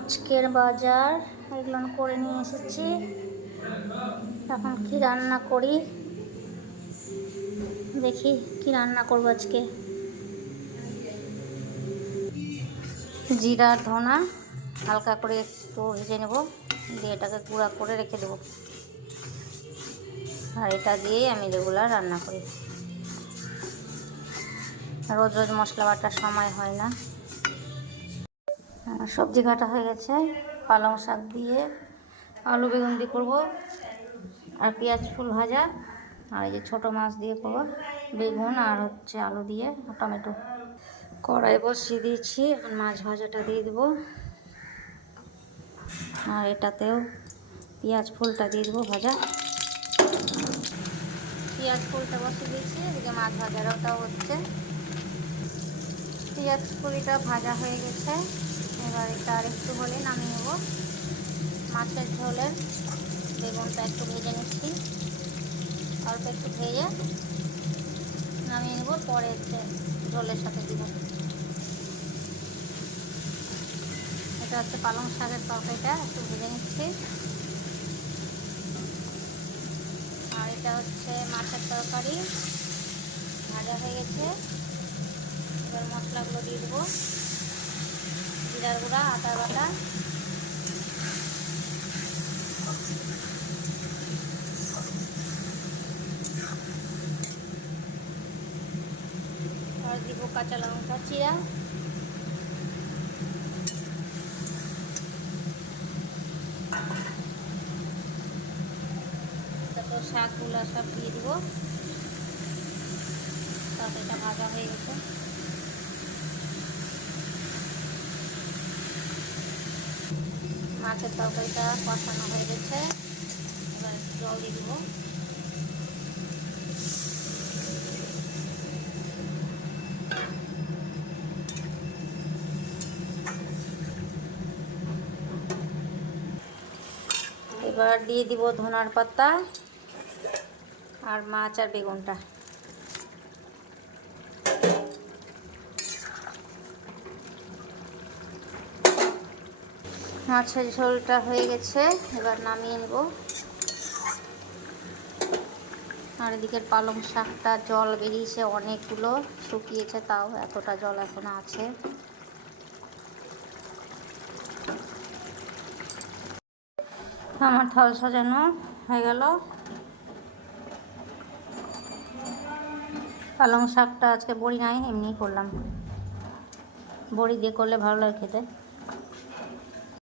আজকের বাজার এগুলো করে নিয়ে এসেছি। এখন কি রান্না করি দেখি, কি রান্না করবো আজকে। জিরা ধনা হালকা করে একটু ভেজে নেব, দিয়ে এটাকে গুঁড়া করে রেখে দেবো। আর এটা দিয়ে আমি রেগুলার রান্না করি। রোজ রোজ মশলা বাটার সময় হয় না। সবজি কাটা হয়ে গেছে, পালং শাক দিয়ে আলু বেগুন দিয়ে করবো, আর পেঁয়াজ ফুল ভাজা, আর এই যে ছোটো মাছ দিয়ে করবো, বেগুন আর হচ্ছে আলু দিয়ে টমেটো। কড়াই বসিয়ে দিয়েছি, এখন মাছ ভাজাটা দিয়ে দেবো, আর এটাতেও পেঁয়াজ ফুলটা দিয়ে দেবো ভাজা। পেঁয়াজ ফুলটা বসিয়ে দিয়েছি, এদিকে মাছ ভাজাটাও হচ্ছে। পেঁয়াজ ফুলটা ভাজা হয়ে গেছে, এবার এটা আর একটু হলে নামিয়ে নেব। মাছের ঝোলের বেগুনটা একটু ভেজে নিচ্ছি, অল্প একটু ভেজে নামিয়ে নেব, পরে হচ্ছে ঝোলের সাথে দিব। এটা হচ্ছে পালং শাকের তরকারিটা একটু ভেজে নিচ্ছি, আর এটা হচ্ছে মাছের তরকারি ভাজা হয়ে গেছে। এবার মশলাগুলো দিয়ে দেবো, জিরার গুঁড়া, আদা বাটা, আর দিব কাঁচা লঙ্কা চিরা, তারপর শাকগুলো সব দিয়ে দিব। তরকারিটা ভাজা হয়ে গেছে, মাছের তরকারিটা কষানো হয়ে গেছে। এবার জল দিয়ে দিব। এবার দিয়ে দিব ধনার পাতা আর মাছ আর বেগুনটা। মাছের ঝোলটা হয়ে গেছে, এবার নামিয়ে নেব। আর এদিকের পালং শাকটা জল বেরিয়েছে অনেকগুলো, শুকিয়েছে, তাও এতটা জল এখনো আছে। আমার থাল সাজানো হয়ে গেল। পালং শাকটা আজকে বড়ি নাই, এমনি করলাম, বড়ি দিয়ে করলে ভালো লাগে খেতে।